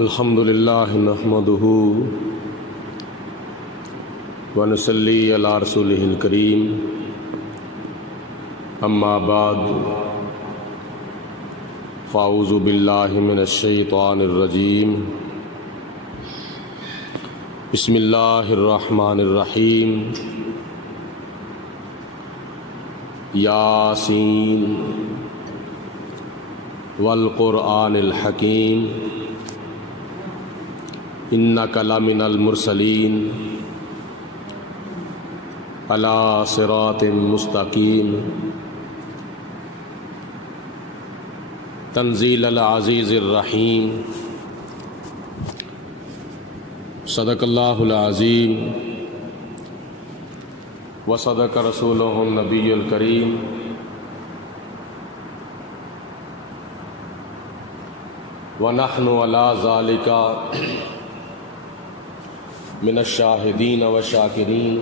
الحمد للہ نحمدہ ونصلی علی رسولہ الکریم اما بعد فاعوذ باللہ من الشیطان الرجیم بسم اللہ الرحمن الرحیم یاسین والقرآن الحکیم انک لمن المرسلین علی صراط مستقیم تنزیل العزیز الرحیم صدق اللہ العظیم وصدق رسولہ النبی الکریم ونحن علی ذالک من الشاہدین والشاکرین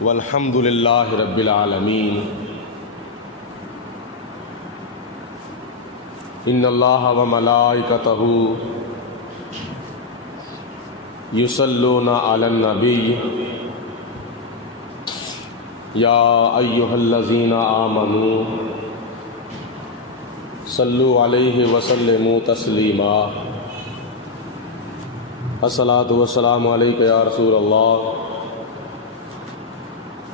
والحمد للہ رب العالمین ان اللہ وملائکتہ یصلون علی النبی یا ایہا الذین آمنوا صلوا علیہ وسلموا تسلیما الصلاۃ والسلام علیک یا رسول اللہ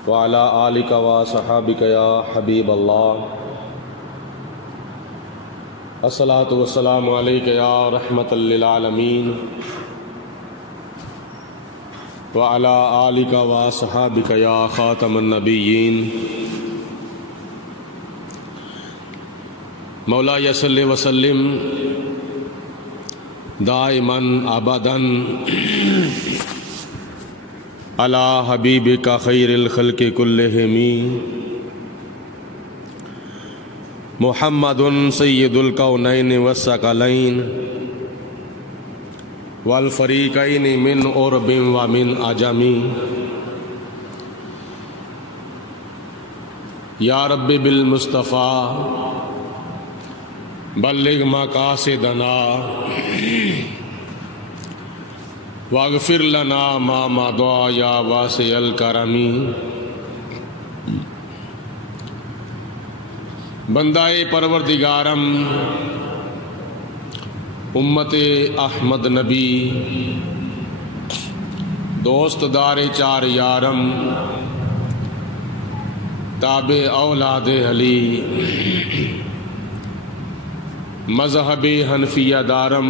وعلی آلک وصحابک یا حبیب اللہ الصلاۃ والسلام علیک یا رحمۃ للعالمین وعلی آلک وصحابک یا خاتم النبیین مولا صلی وسلم دائماً ابداً علی حبیبک خیر الخلق کلہم محمد سید الکونین والثقلین والفریقین من عرب ومن عجم یا رب بالمصطفیٰ بلغ مقاصدنا واغفر لنا ما مضى یا واسع الکرم بندہ پروردگارم امت احمد نبی دوست دار چار یارم تابع اولاد علی مذہب حنفیہ دارم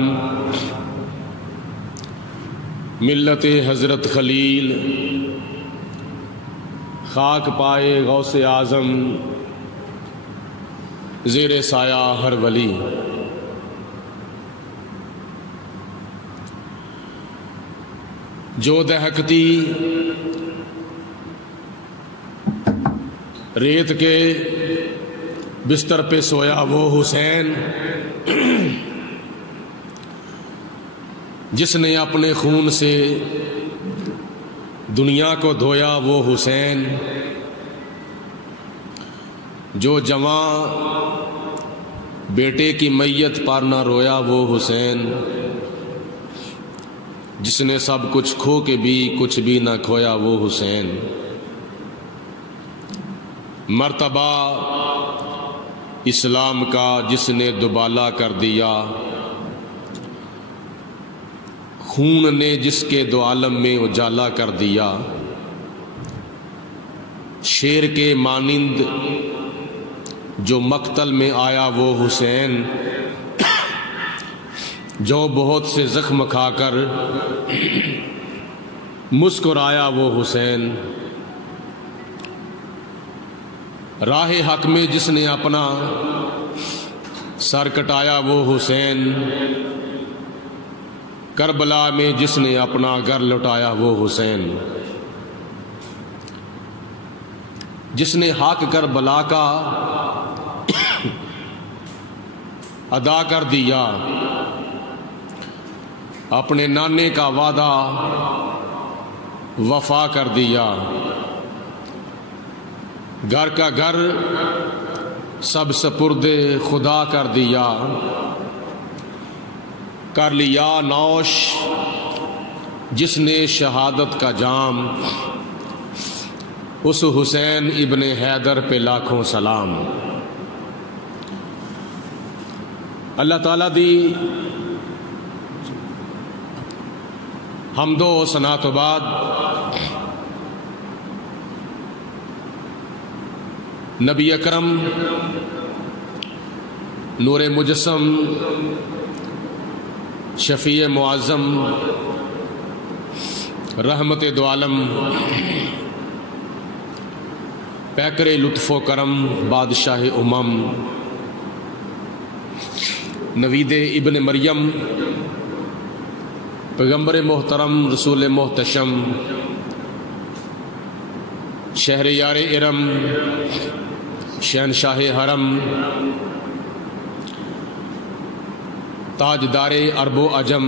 ملت حضرت خلیل خاک پائے غوث اعظم زیر سایہ ہر ولی جو دہکتی ریت کے بستر پہ سویا وہ حسین جس نے اپنے خون سے دنیا کو دھویا وہ حسین جو جوان بیٹے کی میت پر نہ رویا وہ حسین جس نے سب کچھ کھو کے بھی کچھ بھی نہ کھویا وہ حسین مرتبہ اسلام کا جس نے دوبالا کر دیا خون نے جس کے دو عالم میں اجالا کر دیا شیر کے مانند جو مقتل میں آیا وہ حسین جو بہت سے زخم کھا کر مسکرایا وہ حسین راہ حق میں جس نے اپنا سر کٹایا وہ حسین کربلا میں جس نے اپنا گھر لٹایا وہ حسین جس نے حق کربلا کا ادا کر دیا اپنے نانے کا وعدہ وفا کر دیا گھر کا گھر سب سپرد خدا کر دیا کر لیا نوش جس نے شہادت کا جام، اس حسین ابن حیدر پہ لاکھوں سلام۔ اللہ تعالیٰ دی حمد و ثنا تو بعد نبی اکرم نور مجسم شفیع معظم رحمت دو عالم پیکر لطف و کرم بادشاہ امم نوید ابن مریم پیغمبر محترم رسول محتشم شہریار ارم شہنشاہ حرم تاجدار عرب و عجم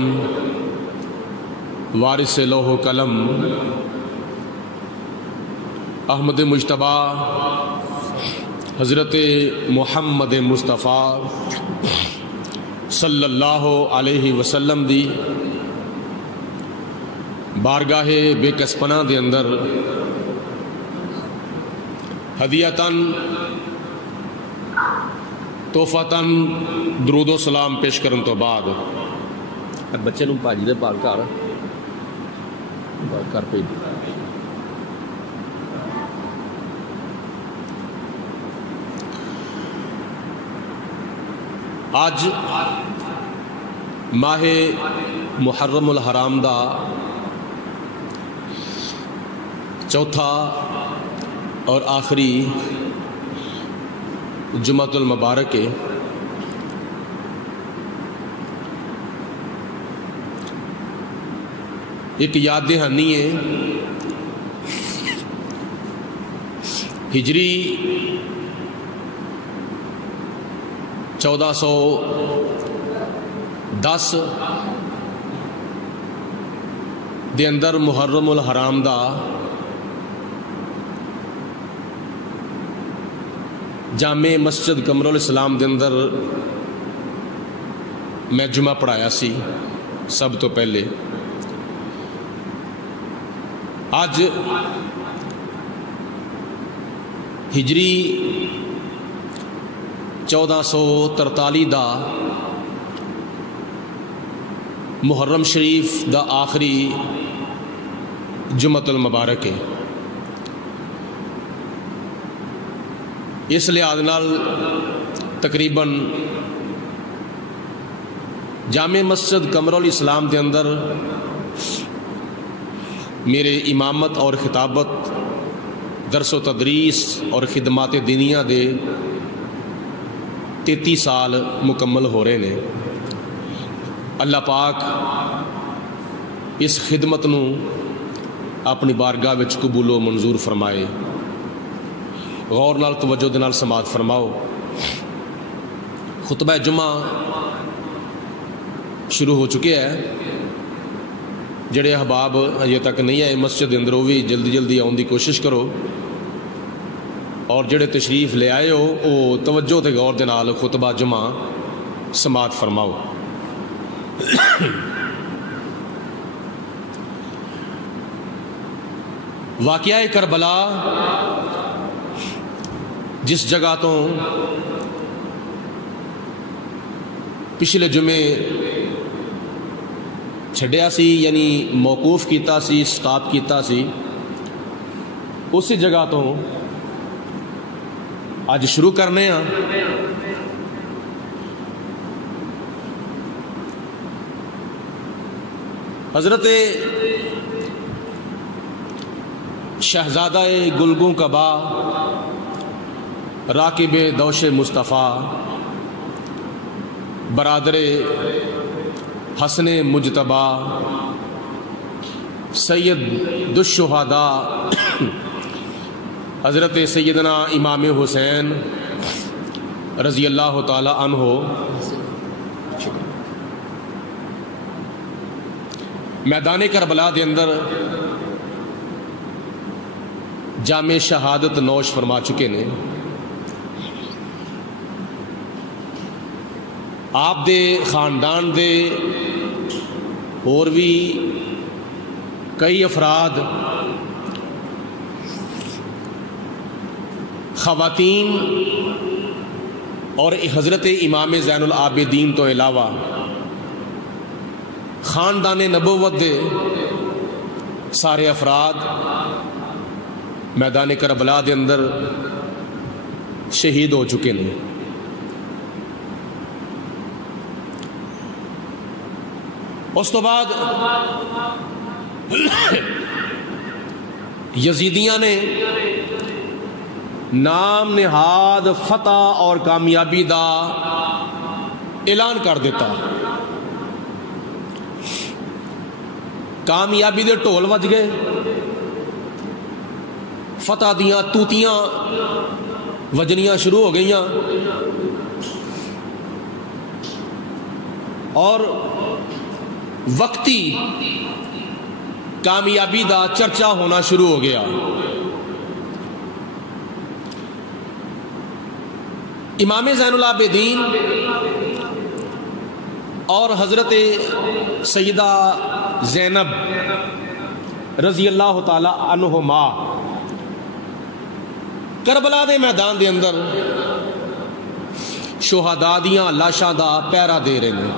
وارث لوح و قلم احمد مجتبیٰ حضرت محمد مصطفیٰ صلی اللہ علیہ وسلم دی بارگاہ بے کسپنا دے اندر ہدیتاً تحفتاً درود و سلام پیش کرن تو بعد بچے نوں پاجی دے پال گھر پہ آج ماہ محرم الحرام دا چوتھا اور آخری جمعۃ المبارک ہے۔ ایک یاد دہانی ہے، ہجری 1410 دے اندر محرم الحرام دا جامع مسجد قمر الاسلام دے اندر میں جمعہ پڑھایا سی سب تو پہلے۔ آج ہجری 1443 دا محرم شریف دا آخری جمعۃ المبارک ہے۔ اس لحاظ نال تقریباً جامع مسجد قمر الاسلام دے اندر میرے امامت اور خطابت درس و تدریس اور خدمات دینیہ دے 33 سال مکمل ہو رہے ہیں۔ اللہ پاک اس خدمت نو اپنی بارگاہ وچ قبول و منظور فرمائے۔ غور نال توجہ دے نال سماعت فرماؤ۔ خطبہ جمعہ شروع ہو چکے ہیں، جڑے احباب اجے تک نہیں آئے مسجد اندر وہ بھی جلدی جلدی آن دی کوشش کرو، اور جڑے تشریف لے آئے ہو وہ توجہ تے غور دے نال خطبہ جمعہ سماعت فرماؤ۔ واقعہ کربلا جس جگہ تو پچھلے جمعے چھڈیا سی، یعنی موقوف کیتا سی، سٹاپ کیتا سی، اسی جگہ تو آج شروع کرنے ہاں۔ حضرت شہزادہ گلگوں کبا راکب دوش مصطفیٰ برادر حسن مجتبہ سید الشہداء حضرت سیدنا امام حسین رضی اللہ تعالی عنہ میدان کربلا دے اندر جامع شہادت نوش فرما چکے نے۔ آپ دے خاندان دے اور بھی کئی افراد خواتین اور حضرت امام زین العابدین تو علاوہ خاندان نبوت دے سارے افراد میدان کربلا دے اندر شہید ہو چکے ہیں. اس تو بعد یزیدیاں نے نام نہاد فتح اور کامیابی دا اعلان کر دیتا. کامیابی دے ٹول وج گئے، فتح دیاں توتیاں وجنیاں شروع ہو گئیاں، اور وقتی کامیابی دا چرچا ہونا شروع ہو گیا. امام زین العابدین اور حضرت سیدہ زینب رضی اللہ تعالی عنہما کربلا دے میدان دے اندر شہداء دیاں لاشاں دا پہرا دے رہے ہیں.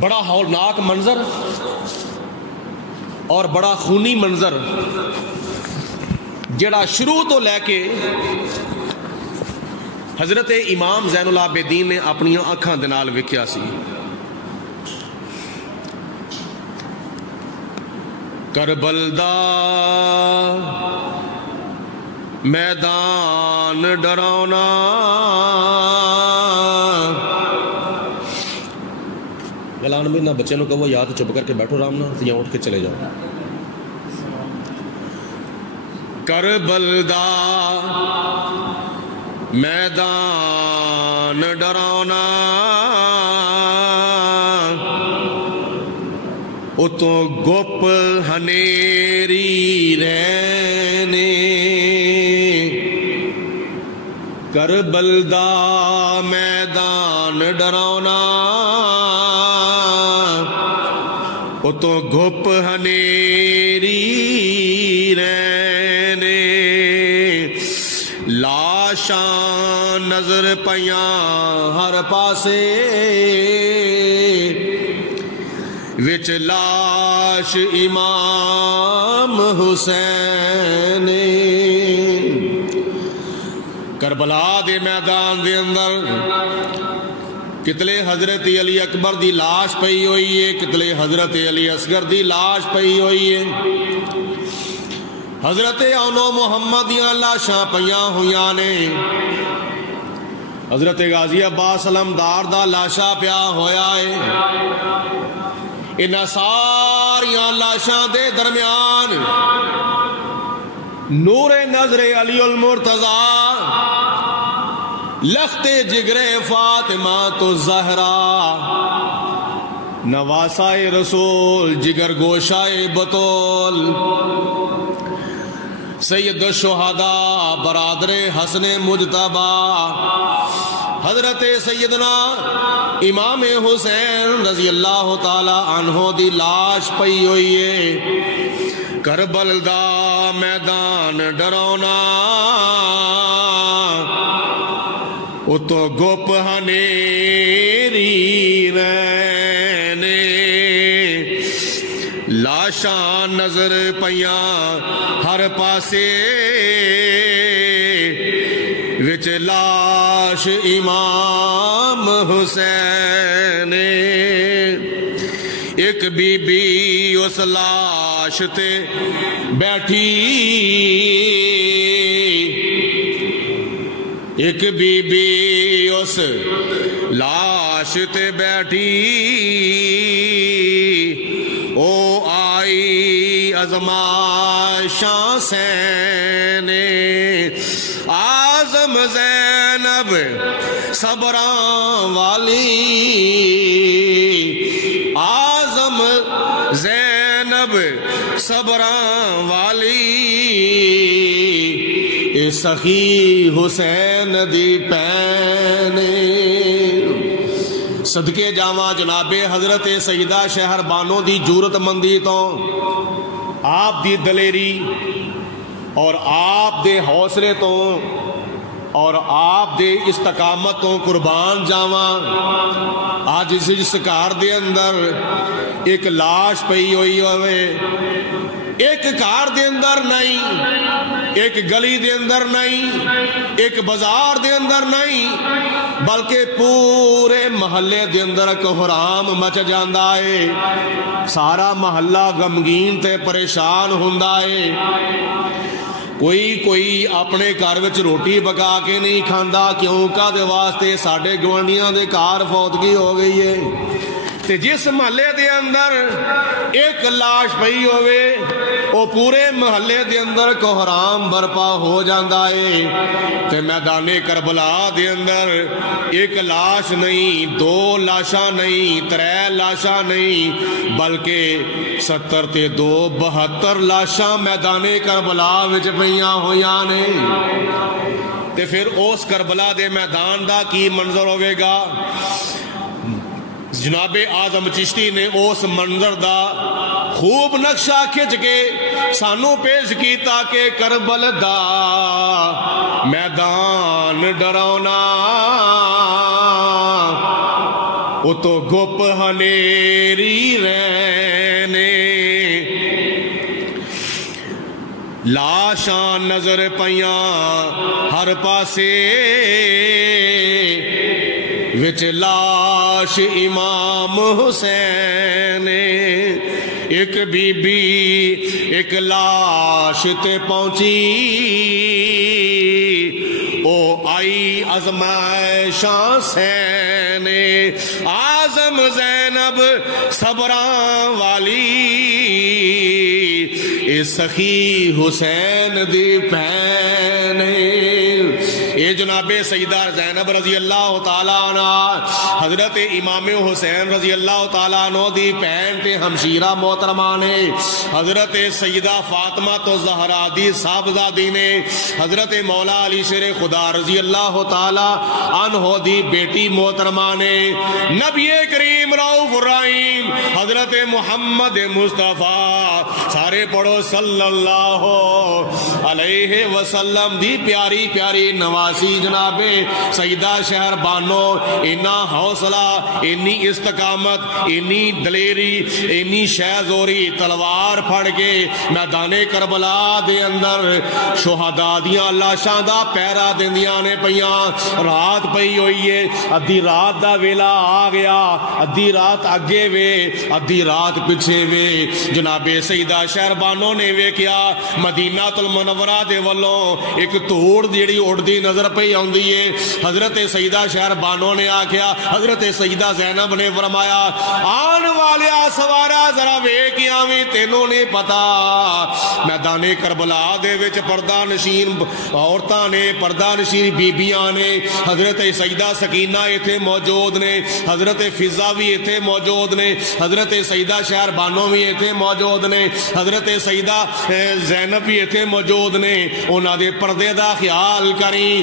بڑا ہولناک منظر اور بڑا خونی منظر جڑا شروع تو لے کے حضرت امام زین العابدین نے اپنی اکھاں دے نال ویکھیا سی. کربل دا میدان ڈراونا اعلان میں نہ بچے نو کہو یا تو چپ کر کے بیٹھو آرام نہ یا اٹھ کے چلے جاؤ. کربل دا میدان ڈراونا اتوں گپ ہنیری رہنے. کربل دا میدان ڈراونا اتوں گپ ہنیری رہنے. لاشاں نظر پیاں ہر پاسے وچ لاش امام حسین. کربلا دے میدان دے اندر کتلے حضرت علی اکبر دی لاش پئی ہوئی ہے، کتلے حضرت علی اصغر دی لاش پئی ہوئی ہے. حضرت اونو محمد دیاں لاشاں پیاں ہویاں نے. حضرت غازی عباس علمدار دا لاشا پیا ہویا ہے. انہاں ساریاں لاشاں دے درمیان نور نظر علی المرتضی لخت جگر فاطمہ تو زہرا نواسائے رسول جگر گوشائے بطول سید الشہداء برادر حسن مجتبی حضرت سیدنا امام حسین رضی اللہ تعالی عنہ دی لاش پئی ہوئی ہے. کربل دا میدان ڈراونا اتو گپ ہنیری رہنے. لاشاں نظر پیاں ہر پاسے وچ لاش امام حسین. ایک بی بی اس لاش تے بیٹھی، ایک بی بی اس لاش تے بیٹھی. او آئی ازمائشاں سین آزم زینب صبراں والی. آزم زینب صبراں والی اے سخی حسین دی پین. صدقے جاواں جناب حضرت سیدہ شہر بانو دی جورت مندی تو، آپ دی دلیری اور آپ دے حوصلے تو اور آپ دے استقامت تو قربان جاواں۔ آج اس گھر دے اندر ایک لاش پئی ہوئی ہوئے، ایک گھر دے اندر نہیں، ایک گلی دے اندر نہیں، ایک بازار دے اندر نہیں، بلکہ پورے محلے دے اندر کوہرام مچ جاندا ہے، سارا محلہ غمگین تے پریشان ہوندا ہے۔ کوئی اپنے گھر وچ روٹی پکا کے نہیں کھاندا، کیوں کدے واسطے ساڈے گوانڈیاں دے گھر فوتگی ہو گئی ہے۔ تے جس محلے دے اندر ایک لاش پئی ہوئے، وہ پورے محلے دے اندر کوہرام برپا ہو جاندا ہے۔ تے میدان کربلا دے اندر ایک لاش نہیں، دو لاشاں نہیں، 3 لاشاں نہیں، بلکہ 70 تے 2 72 لاشاں میدان کربلا وچ پئیاں ہویاں نے۔ تے پھر اس کربلا دے میدان دا کی منظر ہوئے گا؟ جناب اعظم چشتی نے اس منظر دا خوب نقشہ کھچ کے سانو پیش کیتا کہ کربل دا میدان ڈرونا، او تو گپ ہنیری رہنے، لاشاں نظر پیاں ہر پاسے، وچ لاش امام حسین، ایک بی بی ایک لاش تے پہنچی، او آئی ازمائشاں سین، اعظم زینب صبراں والی، اے سخی حسین دی بہن، اے جناب سیدہ زینب رضی اللہ تعالیٰ عنہ حضرت امام حسین رضی اللہ تعالیٰ عنہ دی بہن تے ہمشیرہ محترمہ نے، حضرت سیدہ فاطمہ تو زہرا دی صاحبزادی نے، حضرت مولا علی شیر خدا رضی اللہ تعالیٰ عنہ دی بیٹی محترمہ نے، نبی کریم رؤوف الرحیم حضرت محمد مصطفیٰ، سارے پڑھو صلی اللہ علیہ وسلم دی پیاری پیاری نواسی جناب سیدہ شہر بانو، اینا حوصلہ، اینی استقامت، اینی دلیری، اینی شہزوری، تلوار پھڑ کے میدان کربلا دے اندر شہداء دیاں لاشاں دا پیرا دیندیاں نے پیاں، رات پئی ہوئی ہے، ادھی رات دا ویلا آ گیا، ادھی رات اگے وے ادھی رات پچھے وے، جناب سیدہ شہر بانو نے وے کیا مدینہ المنورہ دے والوں ایک توڑ جیڑی اڑدی نظر پئی آندی ہے۔ حضرت سیدہ شہر بانو نے آکھیا، حضرت سیدہ زینب نے فرمایا آن والیا سوارا ذرا ویکھیاں وی تینوں نہیں پتا میدان کربلا دے وچ پردہ نشین عورتاں نے، پردہ نشین بیبیاں نے، حضرت سیدہ سکینہ ایتھے موجود نے، حضرت فضا بھی ایتھے موجود نے، حضرت سیدہ شہر بانو بھی ایتھے موجود نے، حضرت سیدہ زینب بھی ایتھے موجود نے، انہاں دے پردے دا خیال کریں۔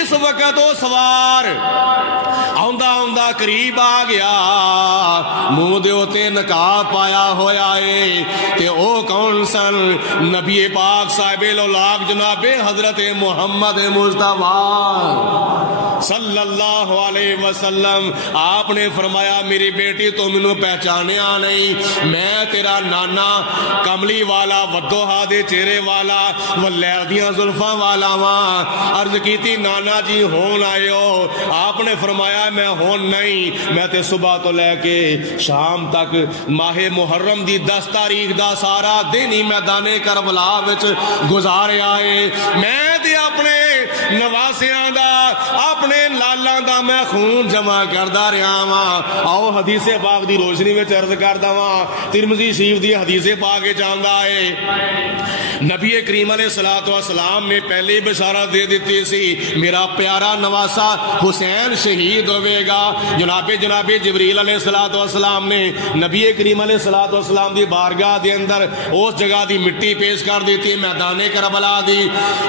اس وقت وہ سوار آندا قریب آ گیا، منہ دے اوتے نقاب پایا ہویا ہے، تے او کون سن؟ نبی پاک صاحب الاولاق جناب حضرت محمد مصطفیٰ صلی اللہ علیہ وسلم۔ آپ نے فرمایا میری بیٹی تو منو پہچانیا نہیں، میں تیرا نانا کملی والا ودوہا دے چہرے والا واللیل دیاں زلفاں والا وہاں۔ عرض کی تھی نانا جی ہون آئے ہو؟ آپ نے فرمایا میں ہون نہیں، میں تے صبح تو لے کے شام تک ماہ محرم دی 10 تاریخ دا سارا دن ہی میدان کربلا وچ گزارے آئے، میں تے اپنے نواسیاں دا اپنے لالاں دا میں خون جمع کردا رہا ہاں۔ آؤ حدیث پاک دی روشنی میں عرض کردا ہاں، ترمذی شریف دی حدیث پاک جاندا ہے، نبی کریم علیہ السلام نے پہلے بشارت دے دیتی سی میرا پیارا نواسا حسین شہید ہوئے گا۔ جناب جبریل علیہ السلام نے نبی کریم علیہ السلام دی بارگاہ دے اندر اس جگہ دی مٹی پیش کر دیتی میدان کربلا دی،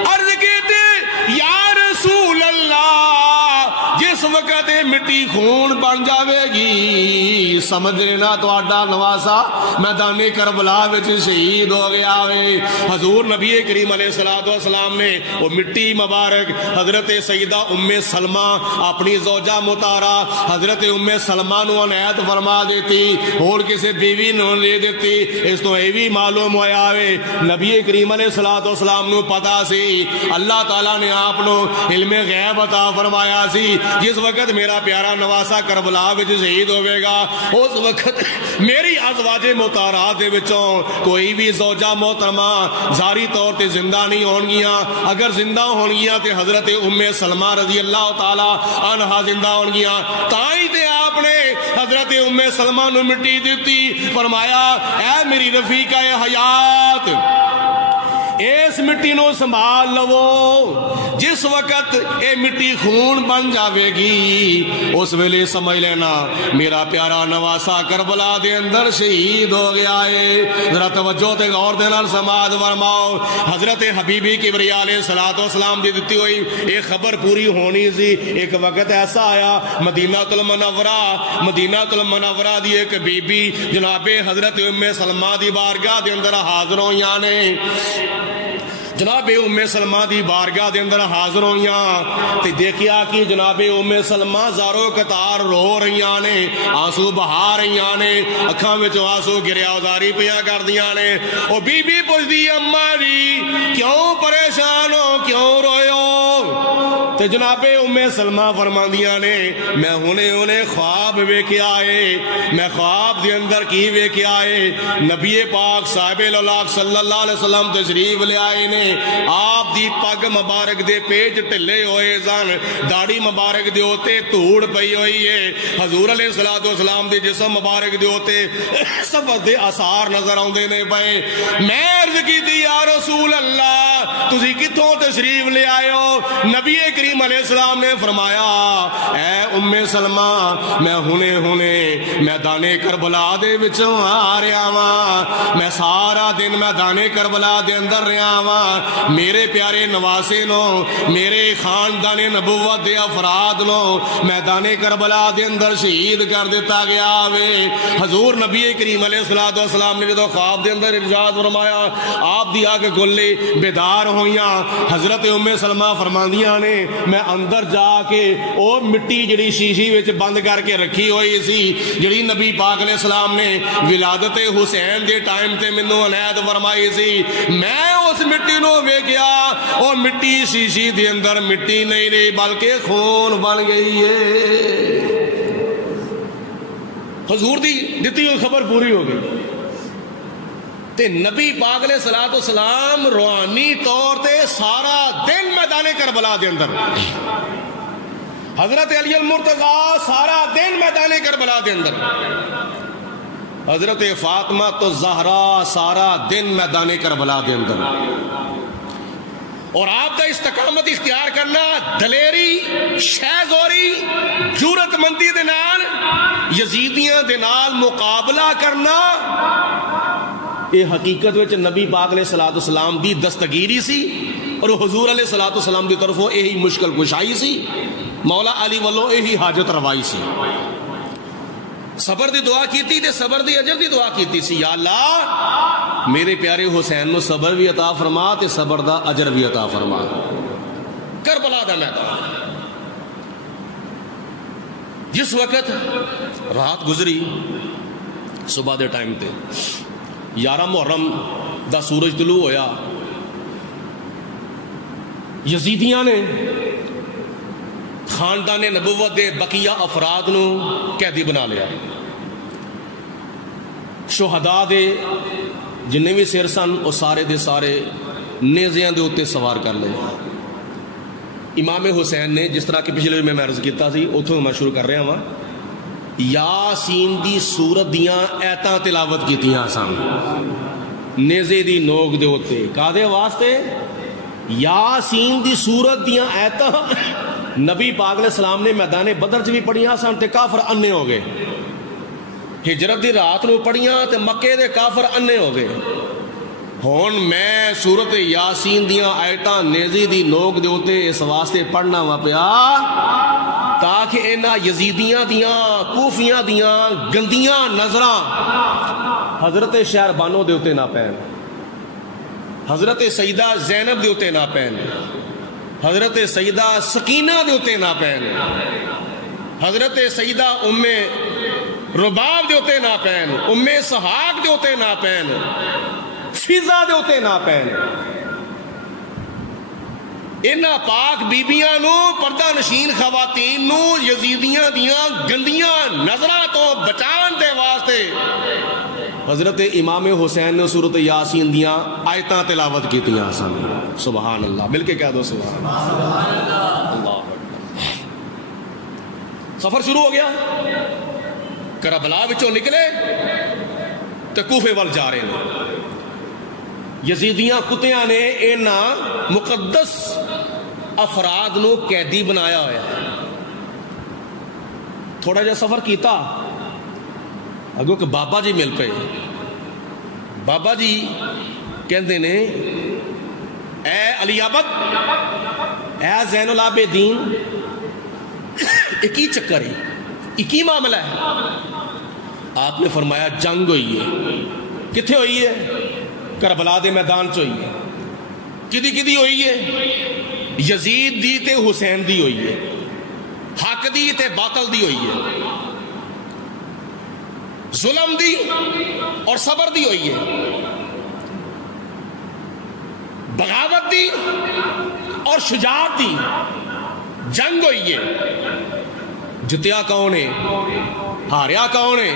عرض کی تھی یا رسول اللہ جس وقت وقت یہ مٹی خون بن جاوے گی سمجھ لینا تہاڈا نواسا میدان کربلا وچ شہید ہو گیا وے۔ حضور نبی کریم علیہ الصلوۃ والسلام نے وہ مٹی مبارک حضرت سیدہ ام سلمہ اپنی زوجہ مطہرہ حضرت ام سلمہ نو عنایت فرما دیتی اور کسی بیوی نو لے دیتی۔ اس تو یہ بھی معلوم ہوا وے نبی کریم علیہ الصلوۃ والسلام نو پتا سی اللہ تعالیٰ نے آپ نو علم غیب عطا فرمایا سی جس وقت میرا پیارا نواسا کربلا وچ شہید ہوئے گا اس وقت میری ازواج مطہرات دے وچوں کوئی بھی زوجہ محترمہ ظاہری طور تے زندہ نہیں ہونگیاں، اگر زندہ ہونگیاں تے حضرت ام سلمہ رضی اللہ تعالی عنہا زندہ ہونگیاں۔ تائیں تے آپ نے حضرت ام سلمہ نو مٹی دیتی، فرمایا اے میری رفیقہ حیات اس مٹی نو سنبھال لو، جس وقت اے مٹی خون بن جاوے گی اس ویلے سمجھ لینا میرا پیارا نواسا کربلا دے اندر شہید ہو گیا ہے۔ ذرا توجہ تے غور دے نال سماعت فرماؤ، حضرت حبیبی کبریا علیہ الصلوۃ والسلام دی دتی ہوئی ایک خبر پوری ہونی سی۔ ایک وقت ایسا آیا مدینہ المنورہ دی ایک بی بی جناب حضرت ام سلمہ دی بارگاہ دے اندر حاضر ہویاں نے، جناب ام سلمہ دی بارگاہ دے اندر حاضر ہویاں تے دیکھیا کہ جناب ام سلمہ زارو قطار رو رہیاں نے، آنسو بہا رہیاں نے، اکھاں وچوں آنسو گریا ازاری پیاں کر دیاں نے۔ او بی بی پوچھدی اماں جی کیوں پریشان ہو، کیوں روئے ہو؟ تے جناب ام سلمہ فرماندیاں نے میں ہونے خواب ویکھیا ہے، میں خواب دے اندر کی ویکھیا ہے، نبی پاک صاحب الاولاق صلی اللہ علیہ وسلم تشریف لے آئے نے، آپ دی پگ مبارک دے پیج ٹلے ہوئے سن، داڑھی مبارک دے ہوتے دھوڑ پئی ہوئی ہے، حضور علیہ الصلوۃ والسلام دے جسم مبارک دے ہوتے سفر دے آثار نظر آوندے نے پئے۔ میں عرض کیتی یا رسول اللہ تسی کتھوں تشریف لے آئے ہو؟ نبی کریم علیہ السلام نے فرمایا اے ام سلمہ میں ہونے میدان کربلا دے وچوں آ رہا ہاں، میں سارا دن میدان کربلا دے اندر رہا ہاں، میرے پیارے نواسے نو میرے خاندان نبوت دے افراد نو میدان کربلا دے اندر شہید کر دیتا گیا وے۔ حضور نبی کریم علیہ الصلوۃ والسلام نے جدو خواب دے اندر ارشاد فرمایا آپ دی آنکھ کھلی بیدار ہویاں، حضرت ام سلمہ فرماندیاں نے میں اندر جا کے او مٹی جڑی شیشی وچ بند کر کے رکھی ہوئی سی جڑی نبی پاک علیہ السلام نے ولادت حسین دے ٹائم تے مینوں عنایت فرمائی سی، میں اس مٹی نو ویکھیا او مٹی شیشی دے اندر مٹی نہیں رہی بلکہ خون بن گئی ہے۔ حضور دی دتی ہوئی خبر پوری ہو گئی تے نبی پاک علیہ الصلوۃ والسلام روحانی طور تے سارا دن میدان کربلا دے اندر، حضرت علی المرتضیٰ سارا دن میدان کربلا دے اندر، حضرت فاطمہ تو زہرا سارا دن میدان کربلا دے اندر، اور آپ کا استقامت اختیار کرنا دلیری، شہزوری، جرأت مندی دے نال یزیدیاں دے نال مقابلہ کرنا یہ حقیقت وچ نبی پاک علیہ الصلوۃ والسلام دی دستگیری سی اور حضور علیہ الصلوۃ والسلام دی طرفوں یہی مشکل کشائی سی، مولا علی والوں یہی حاجت روائی سی۔ صبر دی دعا کیتی تے صبر دی اجر دی دعا کیتی سی، یا اللہ میرے پیارے حسین نو صبر بھی عطا فرما تے صبر دا اجر بھی عطا فرما۔ کربلا دا میدان جس وقت رات گزری صبح دے ٹائم تے 11 محرم دا سورج طلوع ہویا، یزیدیاں نے خاندان نبوت دے بقیہ افراد نو قیدی بنا لیا، شہداء دے جنہیں بھی سر سن وہ سارے دے سارے نیزیاں دے ہوتے سوار کر لے۔ امام حسین نے جس طرح کہ پچھلے میں عرض کیتا سی اتھوں میں شروع کر رہا ہوں، یاسین دی سورت دیاں ایتاں تلاوت کیتیاں سن، نیزے دی نوک دے ہوتے کادے واسطے؟ یاسین دی سورت دیاں ایتاں نبی پاک علیہ السلام نے میدان بدر چ بھی پڑھیاں سن تے کافر انے ہو گئے، ہجرت دی رات نو پڑھیاں تے مکے دے کافر انے ہو گئے۔ ہون میں سورت یاسین دیاں آیتاں نیزی دی نوک دے ہوتے اس واسطے پڑھنا وا پیا تاکہ انہاں یزیدیاں دیاں کوفیاں دیاں گندیاں نظراں حضرت شہر بانو دے اتے نہ پین، حضرت سیدہ زینب دے اتے نہ پین، حضرت سیدہ سکینہ دے اتے نہ پین، حضرت سیدہ ام رباب دے اتے نہ پین، ام سحاق دے اتے نہ پین، فضا دے اتے نہ پین۔ انہاں پاک بیبیاں نو پردہ نشین خواتین نو یزیدیاں دیاں گندیاں نظراں تو بچان دے واسطے حضرت امام حسین نے سورۃ یاسین دیاں آیتاں تلاوت کیتیاں سن۔ سبحان اللہ، مل کے کہہ دو سبحان اللہ۔ اللہ سفر شروع ہو گیا، کربلا وچوں نکلے تے کوفے وال جا رہے ہیں۔ یزیدیاں کتیاں نے انہاں مقدس افراد نو قیدی بنایا ہویا ہے۔ تھوڑا جا سفر کیتا، اگو کہ بابا جی مل پے۔ بابا جی کہندے نے اے علی آباد، اے زین العابدین، ایک ہی چکر ہے، ایک ہی معاملہ ہے۔ آپ نے فرمایا جنگ ہوئی ہے۔ کتھے ہوئی ہے؟ کربلا دے میدان چ ہوئی ہے۔ کدی کدی ہوئی ہے؟ یزید دی تے حسین دی ہوئی ہے، حق دی تے باطل دی ہوئی ہے، ظلم دی اور صبر دی ہوئی ہے، بغاوت دی اور شجاعت دی جنگ ہوئی ہے۔ جتیا کون ہے؟ ہاریا کون ہے؟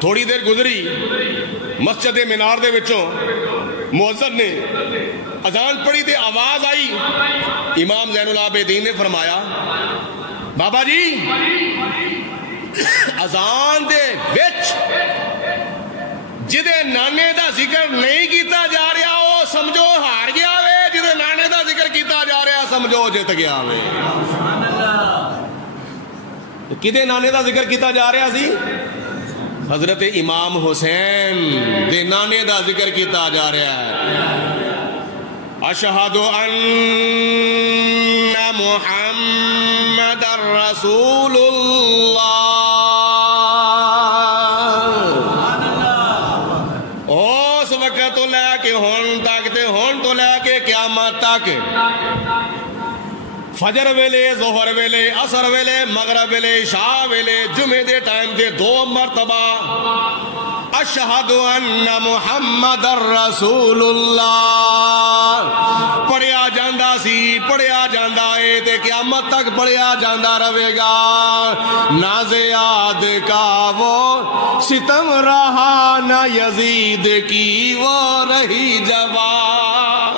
تھوڑی دیر گزری، مسجد مینار دے وچوں مؤذن نے اذان پڑھی تے آواز آئی۔ امام زین العابدین نے فرمایا بابا جی اذان دے وچ جدے نانے دا ذکر نہیں کیتا جا رہا وہ سمجھو ہار گیا وے، جدے نانے دا ذکر کیتا جا رہا سمجھو جت گیا وے۔ کدے نانے دا ذکر کیتا جا رہا سی؟ حضرت امام حسین دے نانے دا ذکر کیتا جا رہا ہے۔ اشہد ان محمد رسول اللہ۔ اس وقت تو لے کے ہون تک تے ہون تو لے کے قیامت تک، فجر ویلے، ظہر ویلے، عصر ویلے، مغرب ویلے، عشاء ویلے، جمعے دے ٹائم دے 2 مرتبہ اشہد ان محمد رسول اللہ پڑھیا جاندہ سی، پڑھیا جاندہ ہے تے قیامت تک پڑھیا جاندہ رہے گا۔ ناز یاد کا وہ ستم رہا نہ یزید کی وہ رہی جوان،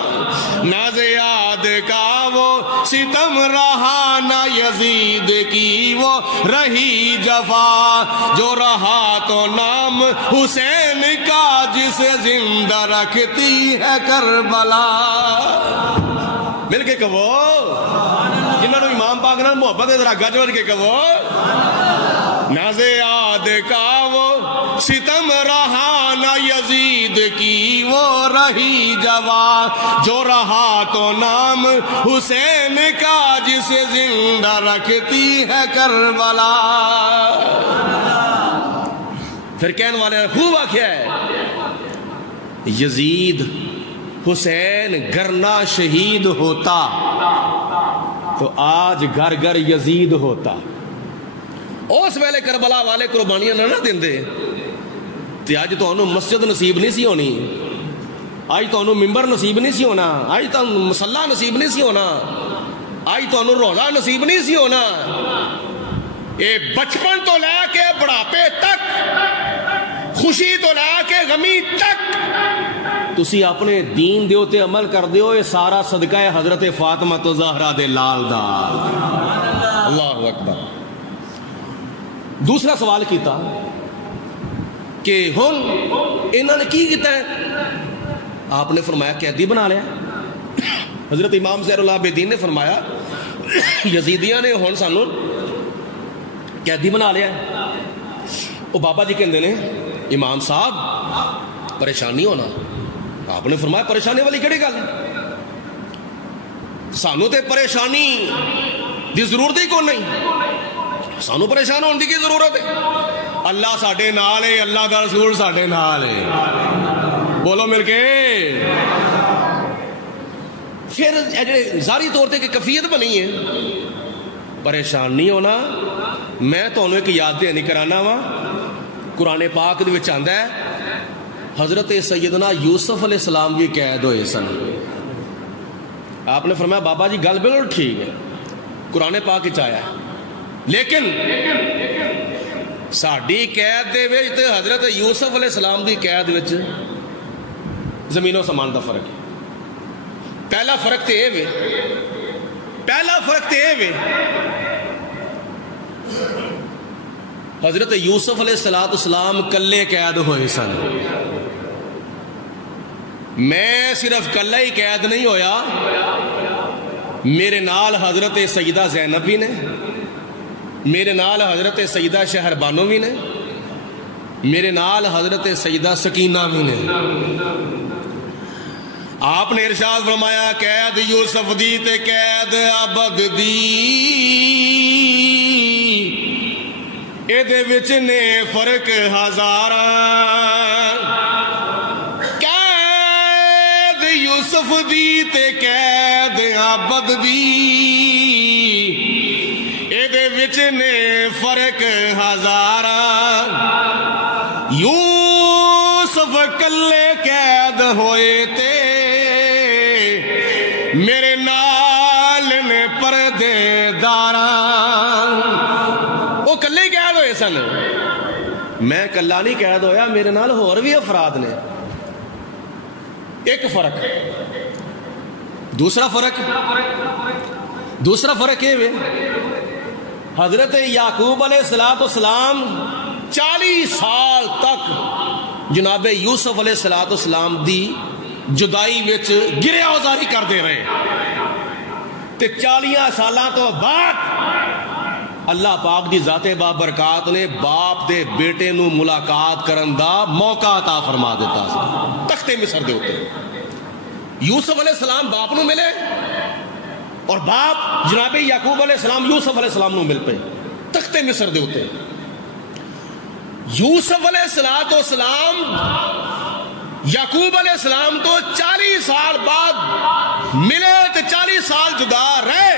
ناز یاد کا وہ ستم رہا نہ یزید کی وہ رہی جفا، جو رہا تو نام حسین کا جسے زندہ رکھتی ہے کربلا۔ مل کے کہو، جنہوں نے امام پاک نال محبت ہے ذرا گج وج کے کہو، ناز یاد کا وہ ستم رہا نہ یزید کی وہ رہی جوان، جو رہا تو نام حسین کا جسے زندہ رکھتی ہے کربلا۔ پھر کہنے والے نے خوب آکھیا ہے یزید حسین گرنا شہید ہوتا تو آج گھر گھر یزید ہوتا۔ اس ویلے کربلا والے قربانیاں نہ دیندے تے اج تانوں مسجد نصیب نہیں سی ہونی، اج تانوں ممبر نصیب نہیں سی ہونا، اج تانوں مصلی نصیب نہیں سی ہونا، اج تانوں روزہ نصیب نہیں سی ہونا۔ اے بچپن تو لے کے بڑھاپے تک، خوشی تو لے کے غمی تک تسی اپنے دین دیو تے عمل کر دیو، یہ سارا صدقہ ہے حضرت فاطمہ تو زہرا دے لال دا۔ اللہ اکبر۔ دوسرا سوال کیتا کہ ہن انہوں نے کی کیتا ہے؟ آپ نے فرمایا قیدی بنا لیا۔ حضرت امام زین العابدین نے فرمایا یزیدیاں نے ہن سانوں قیدی بنا لیا۔ وہ بابا جی کہندے نے امام صاحب پریشانی ہونا۔ آپ نے فرمایا پریشانی والی کیڑی گل ہے؟ سانوں تے پریشانی دی ضرورت ہی کون نہیں. سانو پریشان ہونے کی ضرورت ہے. اللہ ساڈے نال ہے, اللہ دا رسول ساڈے نال ہے. بولو مل کے. پھر ظاہری طور تے کہ کفیت بنی ہے, پریشان نہیں ہونا. میں تانوں ایک یاد دہانی کرانا وا. قرآن پاک دے وچ آندا ہے حضرت سیدنا یوسف علیہ السلام بھی قید ہوئے سن. آپ نے فرمایا بابا جی گل بالکل ٹھیک ہے, قرآن پاک وچ آیا ہے, لیکن ساڈی قید دے وچ تے حضرت یوسف علیہ السلام دی قید وچ زمین و سمان دا فرق ہے. پہلا فرق تے اے وے حضرت یوسف علیہ السلام کلے قید ہوئے سن. میں صرف کلہ ہی قید نہیں ہویا, میرے نال حضرت سیدہ زینب بھی نے, میرے نال حضرت سیدہ شہربانو بھی نے, میرے نال حضرت سیدہ سکینہ بھی نے. آپ نے ارشاد فرمایا قید یوسف دی تے قید عبد دی اے دے وچ نے فرق ہزاراں. قید یوسف دی تے قید عبد دی اے دے وچ نے فرق ہزاراں. یوسف کلے قید ہوئے تے میرے نال نے پردے داراں. وہ کلے قید ہوئے سن, میں کلا نہیں قید ہویا, میرے نال ہور بھی افراد نے. ایک فرق. دوسرا فرق یہ حضرت یعقوب علیہ السلام 40 سال تک جناب یوسف علیہ السلام دی جدائی وچ گریا ازاری کر دے رہے, تے 40 سالاں تو بعد اللہ پاک دی ذات بابرکات نے باپ دے بیٹے نو ملاقات کرن دا موقع عطا فرما دیتا سی تختے مصر دے اوتے. یوسف علیہ السلام باپ نو ملے اور باپ جناب یعقوب علیہ السلام یوسف علیہ السلام نو مل پے تختے مصر دے اوتے. یوسف علیہ السلام یعقوب علیہ السلام تو 40 سال بعد ملے تے 40 سال جدا رہے.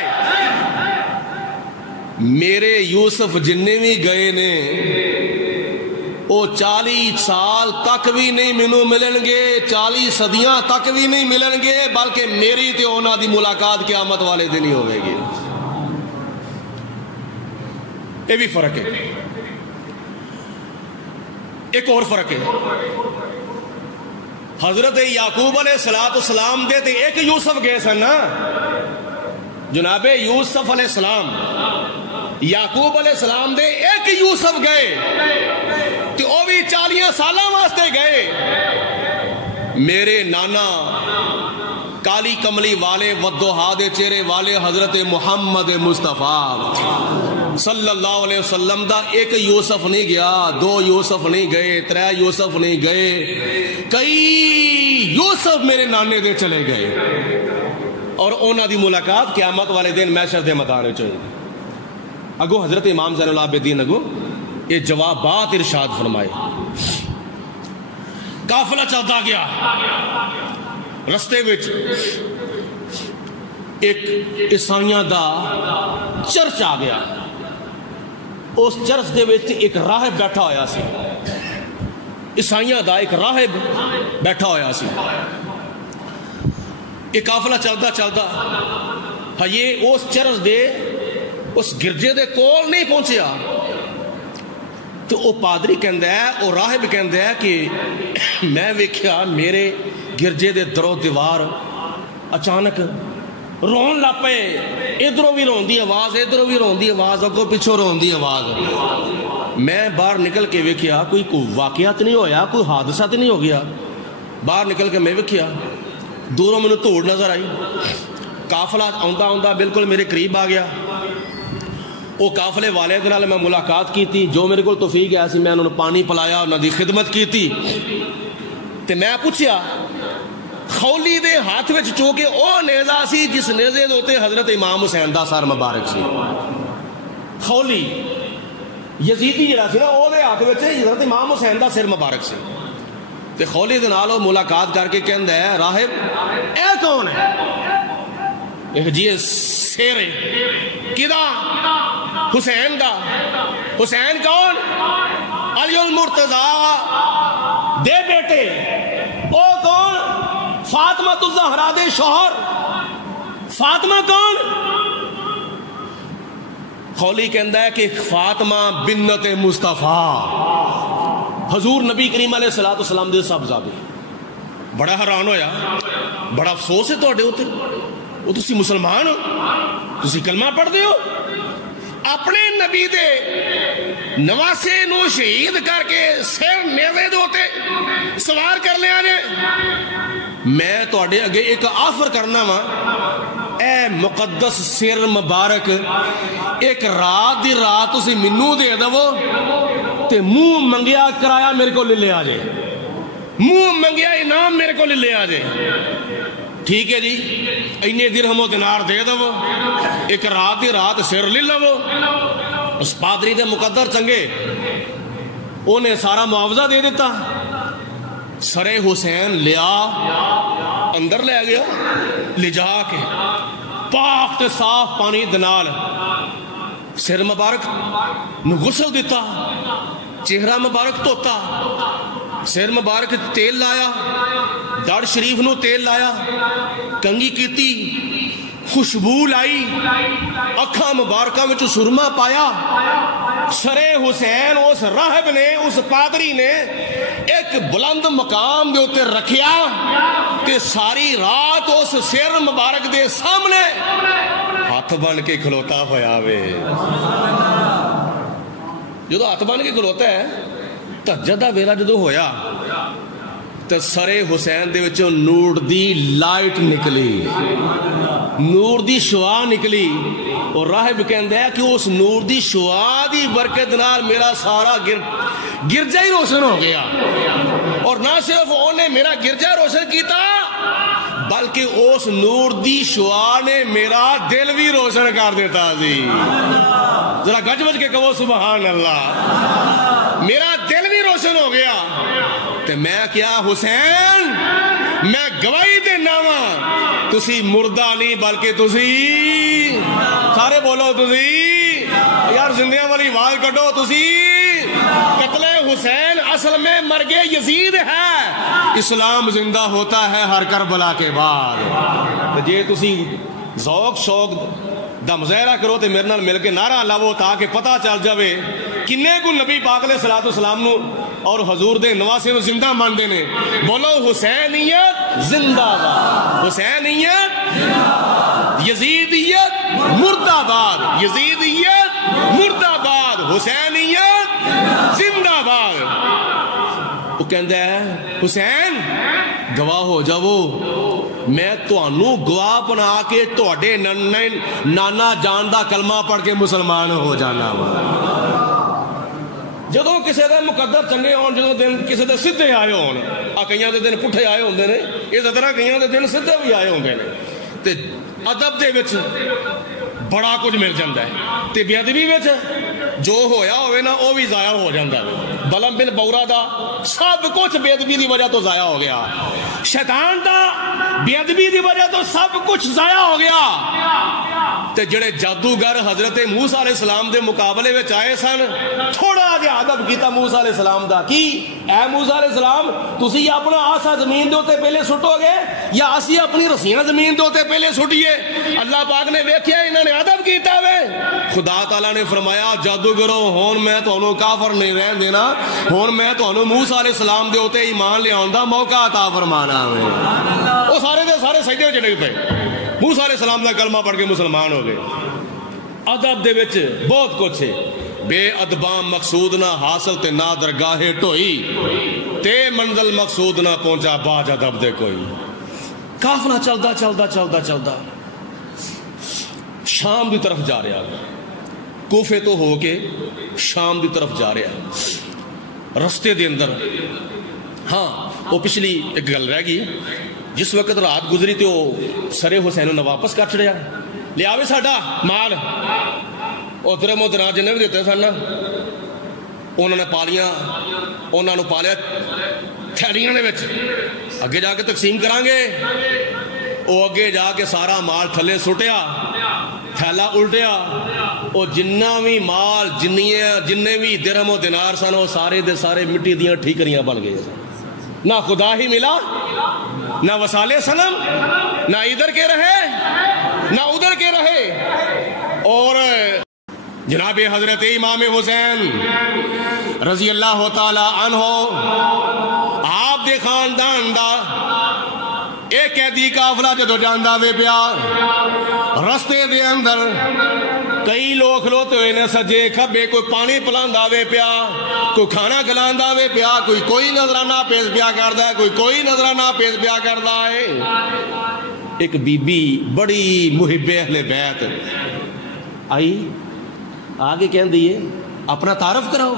میرے یوسف جننے بھی گئے نے وہ 40 سال تک بھی نہیں مینوں ملن گے, 40 صدیاں تک بھی نہیں ملن گے, بلکہ میری تے انہاں دی ملاقات قیامت والے دن ہی ہوے گی. یہ بھی فرق ہے. ایک اور فرق ہے, حضرت یعقوب علیہ السلام دے تے ایک یوسف گئے سن نا, جناب یوسف علیہ السلام یعقوب علیہ السلام دے ایک یوسف گئے تے او بھی 40 سالاں واسطے گئے. میرے نانا کالی کملی والے ودوہا دے چہرے والے حضرت محمد مصطفیٰ صلی اللہ علیہ وسلم دا ایک یوسف نہیں گیا, 2 یوسف نہیں گئے, 3 یوسف نہیں گئے, کئی یوسف میرے نانے دے چلے گئے, اور اونا دی ملاقات قیامت والے دن محشر دے میدان وچ ہوئی. اگو حضرت امام زین العابدین اگو یہ جوابات ارشاد فرمائے. قافلہ چلتا گیا, رستے وچ ایک عیسائیاں دا چرچ آ گیا. اس چرچ دے وچ ایک راہب بیٹھا ہویا سی, عیسائیاں دا ایک راہب بیٹھا ہویا سی. یہ قافلہ چلتا ہاں یہ اس چرچ دے اس گرجے دے کول نہیں پہنچیا تو وہ پادری کہندا ہے, وہ راہب کہندا ہے کہ میں ویکھیا میرے گرجے دے درو دیوار اچانک رون لگ پے, ادھروں بھی رون دی آواز, ادھروں بھی رون دی آواز, اگوں پیچھوں رون دی آواز. میں باہر نکل کے ویکھیا کوئی واقعات نہیں ہویا, کوئی حادثہ نہیں ہو گیا. باہر نکل کے میں ویکھیا دوروں میں دھوڑ نظر آئی. قافلہ آندا بالکل میرے قریب آ گیا. وہ قافلے والے دے نال میں ملاقات کی تھی, جو میرے کو توفیق ہے سی میں انہوں نے پانی پلایا, انہوں دی خدمت کی تھی. تے میں پوچھیا ਖੌਲੀ ਦੇ ਹੱਥ ਵਿੱਚ ਚੁੱਕ ਕੇ ਉਹ ਨੇਜ਼ਾ ਸੀ ਜਿਸ ਨੇਜ਼ੇ ਦੇ ਉੱਤੇ ਹਜ਼ਰਤ ਇਮਾਮ ਹੁਸੈਨ ਦਾ ਸਰ ਮੁਬਾਰਕ ਸੀ। ਖੌਲੀ ਯਜ਼ੀਦੀ ਜਿਹੜਾ ਸੀ ਨਾ, ਉਹਦੇ ਹੱਥ ਵਿੱਚ ਹਜ਼ਰਤ ਇਮਾਮ ਹੁਸੈਨ ਦਾ ਸਿਰ ਮੁਬਾਰਕ ਸੀ। ਤੇ ਖੌਲੀ ਦੇ ਨਾਲ ਉਹ ਮੁਲਾਕਾਤ ਕਰਕੇ ਕਹਿੰਦਾ ਹੈ, ਰਾਹਿਬ ਇਹ ਕੌਣ ਹੈ? ਇਹ ਜੀ ਸਿਰ ਕਿਹਦਾ? ਹੁਸੈਨ ਦਾ। ਹੁਸੈਨ ਕੌਣ? ਅਲੀ ਉਲ ਮੁਰਤਜ਼ਾ ਦੇ ਬੇਟੇ। ਉਹ ਕੌਣ? فاطمہ الزہرا دے شوہر۔ فاطمہ کون؟ خولی کہندا ہے کہ فاطمہ بنت مصطفیٰ، حضور نبی کریم علیہ الصلوۃ والسلام دے صاحبزادے۔ بڑا حیران ہویا، بڑا افسوس ہے تواڈے اوتے، وہ تسی مسلمان ہو، تسی کلمہ پڑھدے ہو، اپنے نبی دے نواسے نو شہید کر کے سر نیزے دے اوتے سوار کر لیا جے۔ میں تواڈے اگے ایک آفر کرنا وا، اے مقدس سر مبارک ایک رات دی رات تسی مینوں دے دو تے منہ منگیا کرایا میرے کو لے آ جائے، منہ منگیا انعام میرے کو لے آ جائے۔ ٹھیک ہے جی، اینے درہم و دینار دے دو، ایک رات دی رات سر لے لو۔ اس پادری دے مقدر چنگے انہیں سارا معاوضہ دے دیتا، سر حسین لیا اندر لے گیا، لے جا کے پاک تے صاف پانی دنال سر مبارک نو غسل دیتا، چہرہ مبارک دھوتا، سر مبارک تیل لایا، دڑ شریف نو تیل لایا، کنگھی کیتی، خوشبو لائی، اکھاں مبارکہ میں سرما پایا۔ سر حسین اس راہب نے، اس پادری نے ایک بلند مقام دے اوتے رکھیا کہ ساری رات اس سر مبارک دے سامنے ہاتھ بن کے کھلوتا ہویا وے۔ جدو ہاتھ بن کے کھلوتا ہے تہجد دا ویلا جدو ہویا تو سر حسین دے وچوں نور دی لائٹ نکلی، نور دی شعاع نکلی، اور راہب کہندا ہے کہ اس نور دی شعاع دی برکت نال میرا سارا گرجا ہی روشن ہو گیا۔ اور نہ صرف انہیں میرا گرجا روشن کیتا بلکہ اس نور دی شعاع نے میرا دل بھی روشن کر دیتا جی۔ ذرا گج بج کے کہو سبحان اللہ۔ میرا دل بھی روشن ہو گیا۔ تو میں کیا حسین میں گواہی دینا وا، تسی مردہ نہیں بلکہ تسی، سارے بولو تسی، یار زندیاں والی آواز کٹو، تسی قتل حسین اصل میں مرگ یزید ہے، اسلام زندہ ہوتا ہے ہر کربلا کے بعد۔ جے تسی ذوق شوق دا مظاہرہ کرو تے میرے نال مل کے نعرہ لاؤ تاکہ پتہ چل جاوے کنے کو نبی پاک علیہ الصلوۃ والسلام نو اور حضور دے نواسے نو زندہ مانتے نے۔ بولو حسینیت زندہ باد، حسینیت یزیدیت مردہ باد، یزیدیت مردہ باد، حسینیت زندہ باد۔ وہ کہندا ہے حسین گواہ ہو جاؤ، میں تانوں گواہ بنا کے تواڈے نانا جان دا کلمہ پڑھ کے مسلمان ہو جانا وا۔ جدوں کسی دے مقدر چنگے ہون، جدوں دن کسی دے سدھے آئے ہون، کئیاں دے دن پٹھے آئے ہوندے نے، اس طرح کئیاں دے دن سدھے بھی آئے ہوندے نے، تے ادب دے وچ بڑا کچھ مل جاندا ہے، تے بے ادبی وچ جو ہویا ہوئے نا وہ بھی ضائع ہو جاندا ہے۔ بلم بن بورا دا سب کچھ بے ادبی دی وجہ تو ضائع ہو گیا، شیطان دا بے ادبی دی وجہ تو سب کچھ ضائع ہو گیا۔ تے جڑے جادوگر حضرت موسیٰ علیہ السلام دے مقابلے وچ آئے سن، تھوڑا جہا ادب کیتا موسیٰ علیہ السلام دا، کی اے موسیٰ علیہ السلام تسی اپنا آسا زمین دے اوتے پہلے سٹو گے یا اسی اپنی رسیاں زمین دے اوتے پہلے سٹیے؟ اللہ پاک نے ویکھیا انہاں نے ادب کیتا وے۔ خدا تعالیٰ نے فرمایا جادوگرو ہون میں تانوں کافر نہیں رہن دینا، ہون میں تانوں موسیٰ علیہ السلام دے اوتے ایمان لے آن دا موقع عطا فرمانا وے۔ وہ سارے دے سارے سجدے وچ ڈگ پئے، موسیٰ علیہ السلام دا کلمہ پڑھ کے مسلمان ہو گئے۔ ادب دے وچ بہت کچھ ہے، بے ادباں مقصود نہ حاصل تے نہ درگاہ ٹوئی، تے منزل مقصود نہ پہنچا باج ادب دے کوئی۔ قافلہ چلدا چلدا چلدا چلدا شام دی طرف جا رہا، کوفے تو ہو کے شام دی طرف جا رہا۔ رستے دے اندر ہاں وہ پچھلی ایک گل رہ گئی، جس وقت رات گزری تو سرے حسین نے واپس کر چڑیا لے آوے ساڈا مال ادھر مدرا جنہیں بھی دیتے سن انہوں نے پالیاں انہوں نے پالیا تھیلیاں دے وچ اگے جا کے تقسیم کران گے وہ اگے جا کے سارا مال تھلے سٹیا تھیلا الٹیا وہ جنہ بھی مال جننے بھی درہم و دینار سن وہ سارے دے سارے مٹی دیاں ٹھیکریاں بن گئے نہ خدا ہی ملا نہ وسالے صنم نہ ادھر کے رہے نہ ادھر کے رہے اور جناب حضرت امام حسین رضی اللہ تعالی عنہ آپ دے خاندان دا ایک قیدی قافلہ جدو جاندہ وے پیا رستے دے اندر کئی لوگ کھلوتے ہوئے نے سجے کھبے کوئی پانی پلاندہ وے پیا کوئی کھانا کھلاندہ وے پیا کوئی نظرانہ پیش پیا کردہ ہے کوئی نظرانہ پیش پیا کردہ ہے ایک بی بی بڑی محب اہل بیت آئی آگے کہن دیئے اپنا تعارف کراؤ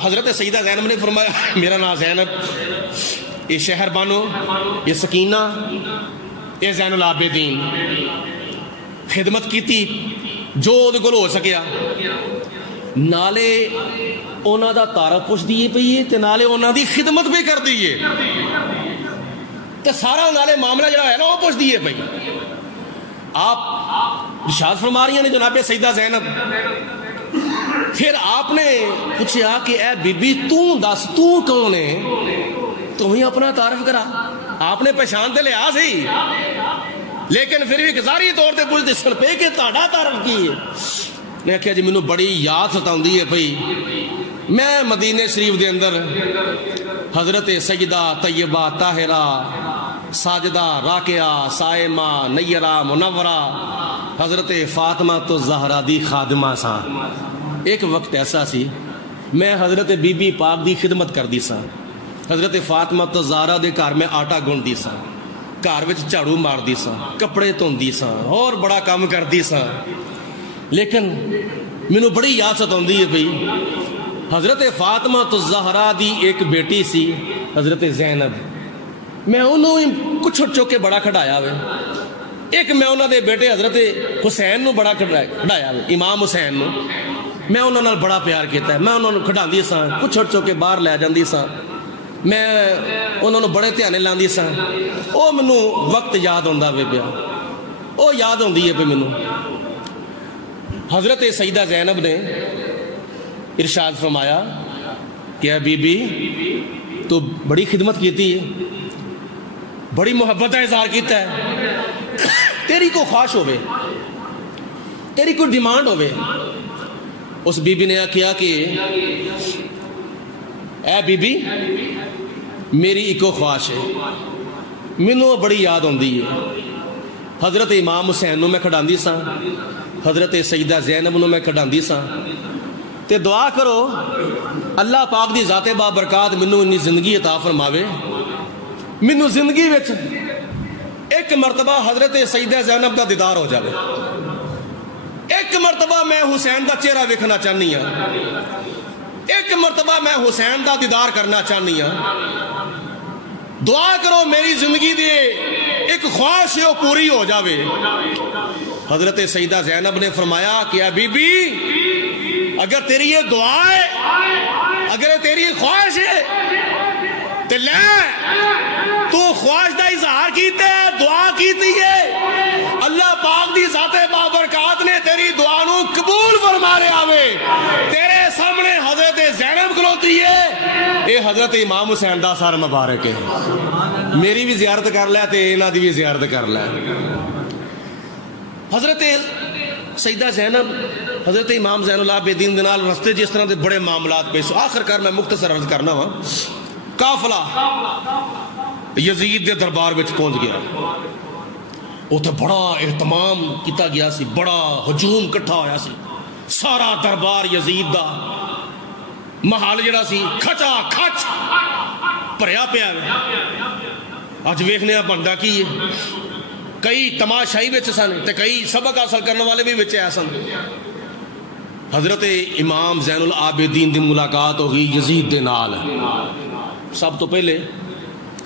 حضرت سیدہ زینب نے فرمایا میرا نام زینب یہ شہر بانو یہ سکینہ یہ زین العابدین خدمت کی تھی جو دے گل ہو سکیا نالے اونا دا تعارف پوچھ دیئے پئیے تے نالے اونا دی خدمت بھی کر دیئے تے سارا نالے معاملہ جڑا ہے نا وہ پوچھ دیئے پئیے آپ ارشاد فرما رہی ہیں جناب سیدہ زینب پھر آپ نے پوچھا کہ اے بی بی تو دس تو کون ہے تو ہی اپنا تعارف کرا آپ نے پہچان دے لیا سی لیکن پھر بھی گزاری طور تے پوچھتے سن پہ کہ تاڑا تعارف کی ہے نے کہا جی میں نے بڑی یاد ستاؤں ہے بھئی میں مدینہ شریف دے اندر حضرت سیدہ طیبہ طاہرہ ساجدہ راکعہ سائمہ نیرہ منورہ حضرت فاطمہ تو زہرہ دی خادمہ سا ایک وقت ایسا سی میں حضرت بی بی پاک دی خدمت کر دی سا حضرت فاطمہ تو زہرہ دے کار میں آٹا گھن دی سا کار وچ جھاڑو مار دی سا کپڑے دھون دی سا اور بڑا کام کر دی سا لیکن مینوں بڑی یاد ستاؤندی ہے بھئی حضرت فاطمہ تو زہرہ دی ایک بیٹی سی حضرت زینب میں انہوں کچھ چھوٹ کے بڑا کھڑایا ہوئے ایک میں انہوں دے بیٹے حضرت حسین نو بڑا کھڑایا ہوئے امام حسین نو میں انہوں نے بڑا پیار کیتا ہے میں انہوں نے کھڑا دی سا کچھ چھوٹ کے باہر لے جان دی سا میں انہوں نے بڑے دھیانے لان دی سا او منو وقت یاد ہوندہ ہوئے پیا او یاد ہوندی ہے پہ منو حضرت سیدہ زینب نے ارشاد فرمایا کہ اے بی بی تو بڑی خدمت کیتی ہے بڑی محبت کا اظہار کیتا ہے تیری کو خواہش ہوئے تیری کو ڈیمانڈ ہوئے اس بی بی نے کیا کہ اے بی بی میری ایکو خواہش ہے مینوں بڑی یاد ہوندی ہے حضرت امام حسین نو میں کھڑاندی سا حضرت سیدہ زینب نو میں کھڑاندی سا تے دعا کرو اللہ پاک دی ذات بابرکات مینوں انی زندگی عطا فرماوے مینوں زندگی وچ ایک مرتبہ حضرت سیدہ زینب دا دیدار ہو جاوے ایک مرتبہ میں حسین دا چہرہ ویکھنا چاہنی ہاں ایک مرتبہ میں حسین دا دیدار کرنا چاہنی ہاں دعا کرو میری زندگی دے ایک خواہش ہے وہ پوری ہو جاوے حضرت سیدہ زینب نے فرمایا کہ اے بی بی اگر تیری یہ دعا ہے اگر تیری یہ خواہش ہے تو لے تو خواہش دا اظہار کیتے ہے دعا کیتی ہے اللہ پاک دی ذات بابرکات نے تیری دعا نو قبول فرما لے آوے تیرے سامنے حضرت زینب کھلوتی ہے اے حضرت امام حسین دا سر مبارک ہے میری بھی زیارت کر لے تے انہاں دی بھی زیارت کر لے حضرت سیدہ زینب حضرت امام زین العابدین دنال رستے جس طرح دے بڑے معاملات پیش آخر کار میں مختصر عرض کرنا ہوں قافلہ یزید دے دربار وچ پہنچ گیا وہ تو بڑا اہتمام کیتا گیا سی بڑا ہجوم کٹھا ہویا سی سارا دربار یزید دا محل جڑا سی کھچا کھچ پریا پیا اج ویکھنے بندا کی ہے کئی تماشائی وچ سن تے کئی سبق حاصل کرنے والے بھی وچ سن حضرت امام زین العابدین دی ملاقات ہو گئی یزید دے نال سب تو پہلے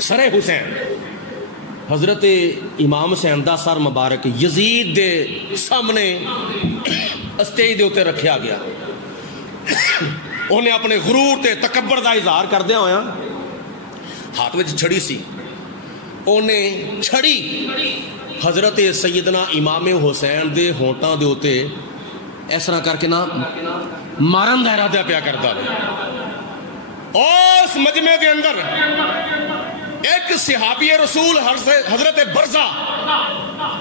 سر حسین حضرت امام حسین دا سر مبارک یزید دے سامنے اسٹیج دے اوتے رکھیا گیا. انہیں اپنے غرور تے تکبر دا اظہار کردیا ہویا ہاتھ وچ چھڑی سی, انہیں چھڑی حضرت سیدنا امام حسین دے ہونٹاں دے اوتے اس طرح کر کے نا مارن دا ارادہ پیا کردا رہا. اس مجمع دے اندر ایک صحابی رسول حضرت برزہ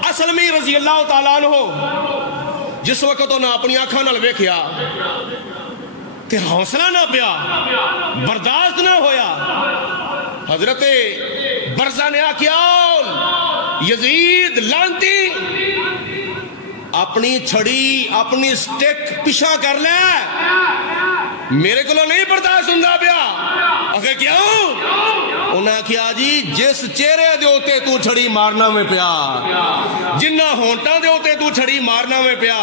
اسلمی رضی اللہ تعالیٰ عنہ جس وقت انہیں اپنی آنکھاں نال ویکھیا تے حوصلہ نہ پیا, برداشت نہ ہویا. حضرت برزہ نے آکھیا یزید لعنتی اپنی چھڑی اپنی سٹک پیچھا کر لے, میرے کو نہیں برداشت ہوندا پیا. اکھے کیوں؟ انہاں کیا جی جس چہرے دے اوتے تو چھڑی مارنا میں پیا, جنہ ہونٹاں دے اوتے تو چھڑی مارنا میں پیا,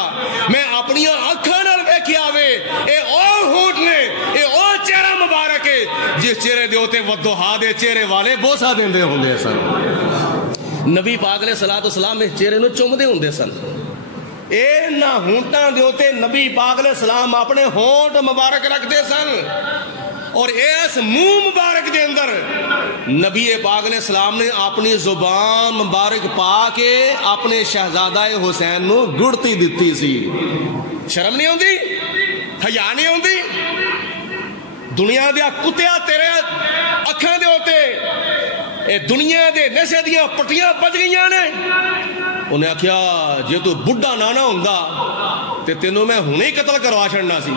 میں اپنی اکھاں نال ویکھیا وے اے او ہونٹ نے, اے او چہرہ مبارک ہے جس چہرے دے اوتے وضحا دے چہرے والے بوسا دیندے ہوندے سن. نبی پاک علیہ الصلوۃ والسلام اس چہرے نو چومدے ہوندے سن. اے نہ ہونٹاں دے اوتے نبی پاک علیہ السلام اپنے ہونٹ مبارک رکھدے سن, اور اس منہ مبارک دے اندر نبی پاک علیہ السلام نے اپنی زبان مبارک پا کے اپنے شہزادہ حسین نو گڑتی دتی سی. شرم نہیں ہوندی, حیا نہیں ہوندی؟ دنیا دیا کتیا تیرے اکھاں دے ہوتے اے دنیا دے نشے دیاں پٹیاں بج گئیاں نے. انہیں آکھیا جے تو بڑھا نانا ہوندا تے تینوں میں ہنے ہی قتل کروا چھڑنا سی.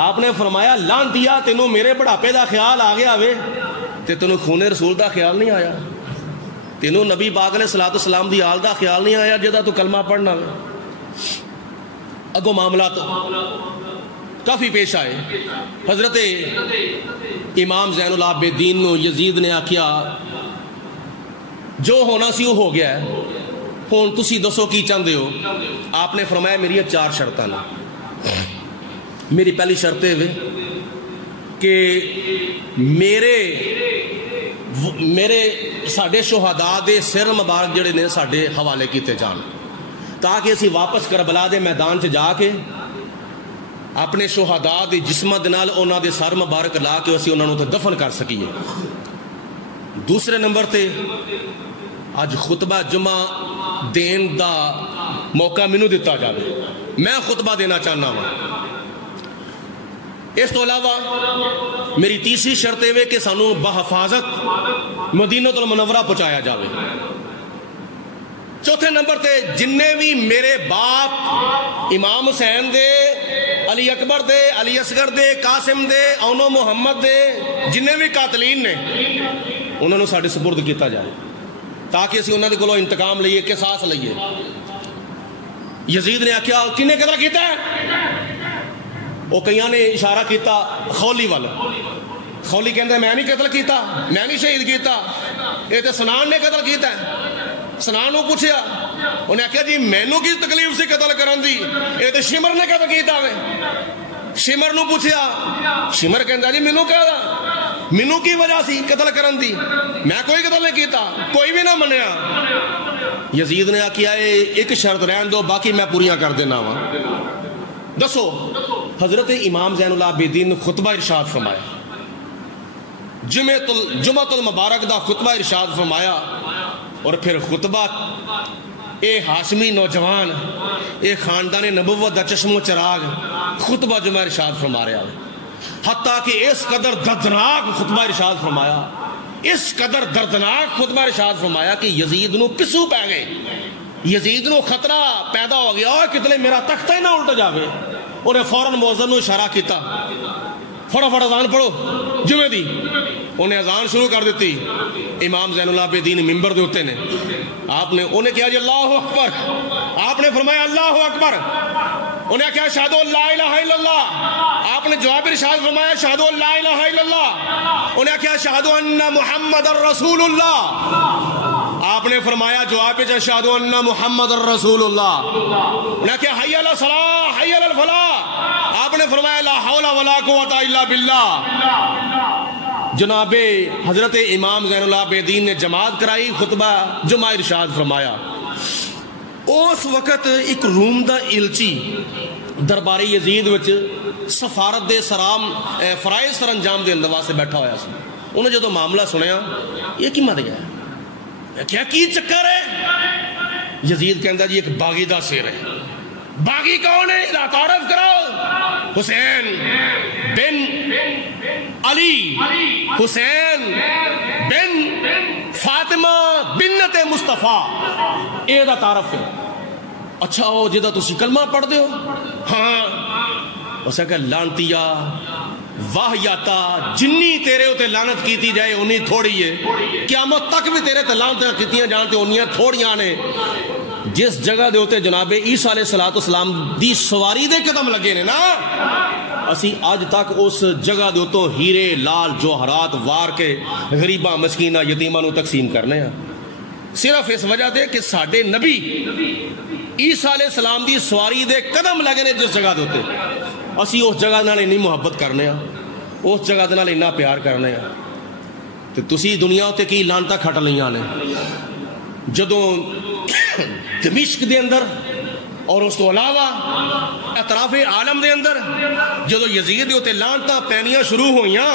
آپ نے فرمایا لعنتیا تینوں میرے بڑھاپے دا خیال آ گیا وے تے تینوں خون رسول دا خیال نہیں آیا, تینوں نبی پاک علیہ الصلوۃ والسلام دی آل دا خیال نہیں آیا جدا تو کلمہ پڑھنا وے. اگوں معاملات کافی پیش آئے. حضرت امام زین العابدین نو یزید نے آکھیا جو ہونا سی وہ ہو گیا ہے, ہن تسی دسو کی چاہندے ہو. آپ نے فرمایا میری 4 شرطاں نے. میری پہلی شرط ہے کہ میرے ساڈے شہداء دے سر مبارک جڑے نے ساڈے حوالے کیتے جان, تاکہ اسی واپس کربلا دے میدان سے جا کے اپنے شہداء دی جسمت نال انہاں دے سر مبارک لا کے اسی انہاں نوں تے دفن کر سکیے. دوسرے نمبر تے اج خطبہ جمعہ دین دا موقع مینوں دتا جاوے, میں خطبہ دینا چاہنا ہوں. اس تو علاوہ میری تیسری شرط ہے کہ سانو بحفاظت مدینہ المنورہ پہنچایا جاوے. چوتھے نمبر تے جننے بھی میرے باپ امام حسین دے, علی اکبر دے, علی اصغر دے, قاسم دے, اونو محمد دے جننے بھی قاتلین نے انہوں نے ساڈے سپرد کیتا جائے تاکہ اسی انہوں نے کولوں انتقام لئیے, قصاص لئیے. یزید نے آکھیا کنے قتل کیتا ہے؟ وہ کئیاں نے اشارہ کیتا خولی والا. خولی کہندا میں نہیں قتل کیتا, میں نہیں شہید کیتا, یہ تے سنان نے قتل کیتا ہے. سنان نو پوچھیا, انہیں آکھیا جی مینوں کی تکلیف سی قتل کرن دی, یہ تے شمر نے قتل کیتا وے. شمر نو پوچھیا, شمر کہندا جی مینوں کہدا مینوں کی وجہ سی قتل کرن دی, میں کوئی قتل نہیں کیتا, کوئی بھی نہ منیا. یزید نے آکھیا ایک شرط رہن دو باقی میں پوریاں کر دینا وا. دسو. حضرت امام زین العابدین نے خطبہ ارشاد فرمایا, جمعۃ المبارک دا خطبہ ارشاد فرمایا, اور پھر خطبہ اے ہاشمی نوجوان, اے خاندان نبوت دا چشم و چراغ خطبہ جمعہ ارشاد فرما رہا ہے. حتیٰ کہ اس قدر دردناک خطبہ ارشاد فرمایا, اس قدر دردناک خطبہ ارشاد فرمایا کہ یزید نو پسو پہ گئے. یزید نو خطرہ پیدا ہو گیا اور کتنے میرا تختہ ہی نہ الٹ جاوے. انہیں فوراً مؤذن نو اشارہ کیتا, فٹافٹ اذان پڑھو جمعے دی. انہیں اذان شروع کر دیتی. امام زین العابدین ممبر دے ہوتے نے, آپ نے انہیں کیا جی اللہ اکبر, آپ نے فرمایا اللہ اکبر. انہیں کیا اشہدو لا الہ الا اللہ, آپ نے جواب ارشاد فرمایا اشہدو لا الہ الا اللہ. انہیں کیا اشہدو ان محمد الرسول اللہ, آپ نے فرمایا جواب پہ اشہدو ان محمد الرسول اللہ. انہیں کیا حی علی الصلاۃ حی علی الفلاح, آپ نے فرمایا لا حول ولا قوۃ الا باللہ. جناب حضرت امام زین العابدین نے جماعت کرائی, خطبہ جمعہ ارشاد فرمایا. اس وقت ایک روم دا الچی دربار یزید وچ سفارت دے فرائض سر انجام دے واسطے بیٹھا ہوا سی. انہیں جدو معاملہ سنیا, یہ کی مت گیا, میں کیا کی چکر ہے؟ یزید کہندا جی ایک باغی دا سیر ہے. باغی کون ہے؟ تعارف کراؤ. حسین بن علی, حسین بن فاطمہ بنت مصطفیٰ, اے دا تعارف ہے. اچھا وہ جدا تسی کلمہ پڑھ دے ہو؟ ہاں. اسے کہ لانتیا واہیاتا, جنی تیرے ہوتے لانت کیتی جائے انہی تھوڑی ہے, قیامت تک بھی تیرے تے لانت کیتیاں جانتے انہی تھوڑیاں نے. جس جگہ دے ہوتے جناب عیسیٰ علیہ السلام دی سواری دے قدم لگے نے نا, اسی آج تک اس جگہ دے ہوتوں ہیرے لال جوہرات وار کے غریباں مسکینہ یتیماں نو تقسیم کرنے ہیں, صرف اس وجہ دے کہ ساڈے نبی عیسیٰ علیہ السلام دی سواری دے قدم لگے نے جس جگہ دے ہوتے. اسی اس جگہ نال نہیں محبت کرنے ہیں, اس جگہ دے نال اتنا پیار کرنے ہیں. تو تسی دنیا ہوتے کی لانتا کھٹ لیاں نے. جدوں دمشق دے اندر اور اس تو علاوہ اطراف عالم دے اندر جدو یزید دے ہوتے لانتا پینیاں شروع ہوئیاں,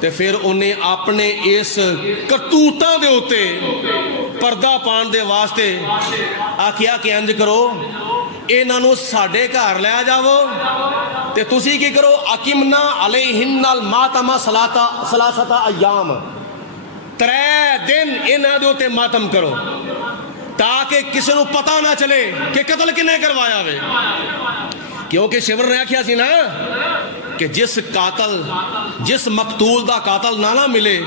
تے پھر انہیں اپنے اس کرتوتاں دے ہوتے پردہ پان دے واسطے آکھیا کہ انج کرو, انہاں نو ساڈے گھر لے جاؤ تے تسی کی کرو, اقمنا علیہن الماتم ثلاثۃ ایام, 3 دن انہاں دے ہوتے ماتم کرو تاکہ کسی نو پتہ نہ چلے کہ قتل کنے کروایا وے. کیونکہ شیور نے آکھیا سی نا کہ جس مقتول دا قاتل نہ ملے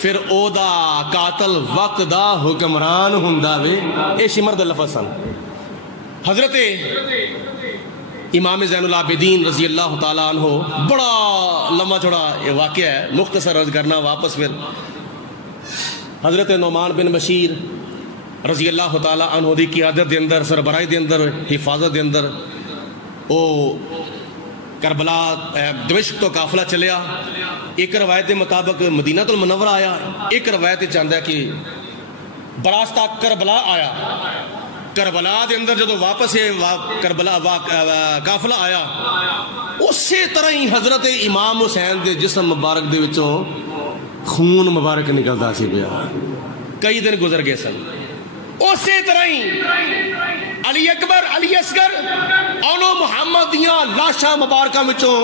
پھر او دا قاتل وقت دا حکمران ہوندا وے. اے شمر دے لفظ سن. حضرت امام زین العابدین رضی اللہ تعالیٰ عنہ, بڑا لمبا چوڑا یہ واقعہ ہے, مختصر عرض کرنا واپس. پھر حضرت نعمان بن بشیر رضی اللہ تعالیٰ عنہ دی قیادت دے اندر, سربراہی دے اندر, حفاظت دے اندر او کربلا دمشق تو قافلہ چلیا. ایک روایت دے مطابق مدینہ المنورہ آیا, ایک روایت چاہتا ہے کہ براستہ کربلا آیا. کربلا دے اندر جدو واپس کربلا قافلہ آیا, اسی طرح ہی حضرت امام حسین دے جسم مبارک دے وچوں خون مبارک نکلدا سی پیا. کئی دن گزر گئے سن. اسی طرح ہی علی اکبر, علی اصغر اونو محمد دیاں لاشاں مبارکاں وچوں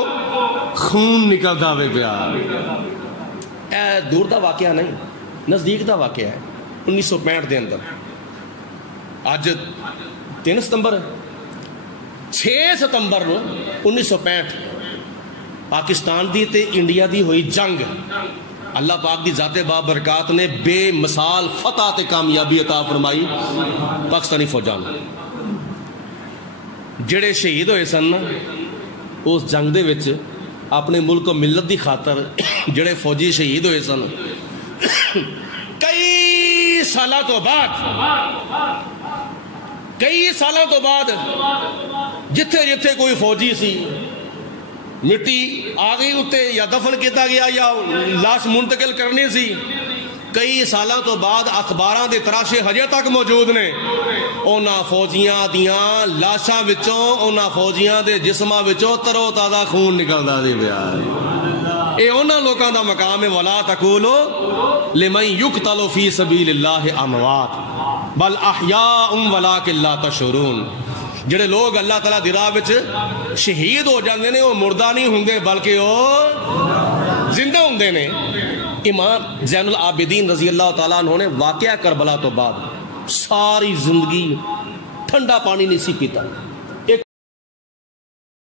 خون نکلدا وے پیا. اے دور دا واقعہ نہیں, نزدیک دا واقعہ ہے. 1965 دے اندر, آج 3 ستمبر 6 ستمبر 1965 پاکستان دی تے انڈیا دی ہوئی جنگ. اللہ پاک دی ذات بابرکات نے بے مثال فتح تے کامیابی عطا فرمائی پاکستانی فوجان. جڑے شہید ہوئے سن اس جنگ دے وچ اپنے ملک و ملت دی خاطر جڑے فوجی شہید ہوئے سن, کئی سالہ تو بعد جتھے جتھے کوئی فوجی سی مٹی آ گئی اتے یا دفن کیتا گیا یا لاش منتقل کرنی سی, کئی سالوں تو بعد اخباراں دے تراشے ہجے تک موجود نے. اونا فوجیاں دیاں لاشاں وچوں, اونا فوجیاں دے جسماں وچوں ترو تازہ خون نکلدا دی پیا. اے اونا لوکاں دا مقام ہے, ولا تقولو لمن یقتل فی سبیل اللہ اموات بل احیاء ولکن لا تشعرون. جڑے لوگ اللہ تعالیٰ دی راہ وچ شہید ہو جاندے نے وہ مردہ نہیں ہوندے بلکہ وہ زندہ ہوندے نے. امام زین العابدین رضی اللہ تعالیٰ عنہ نے واقعہ کربلا تو بعد ساری زندگی ٹھنڈا پانی نہیں سی پیتا.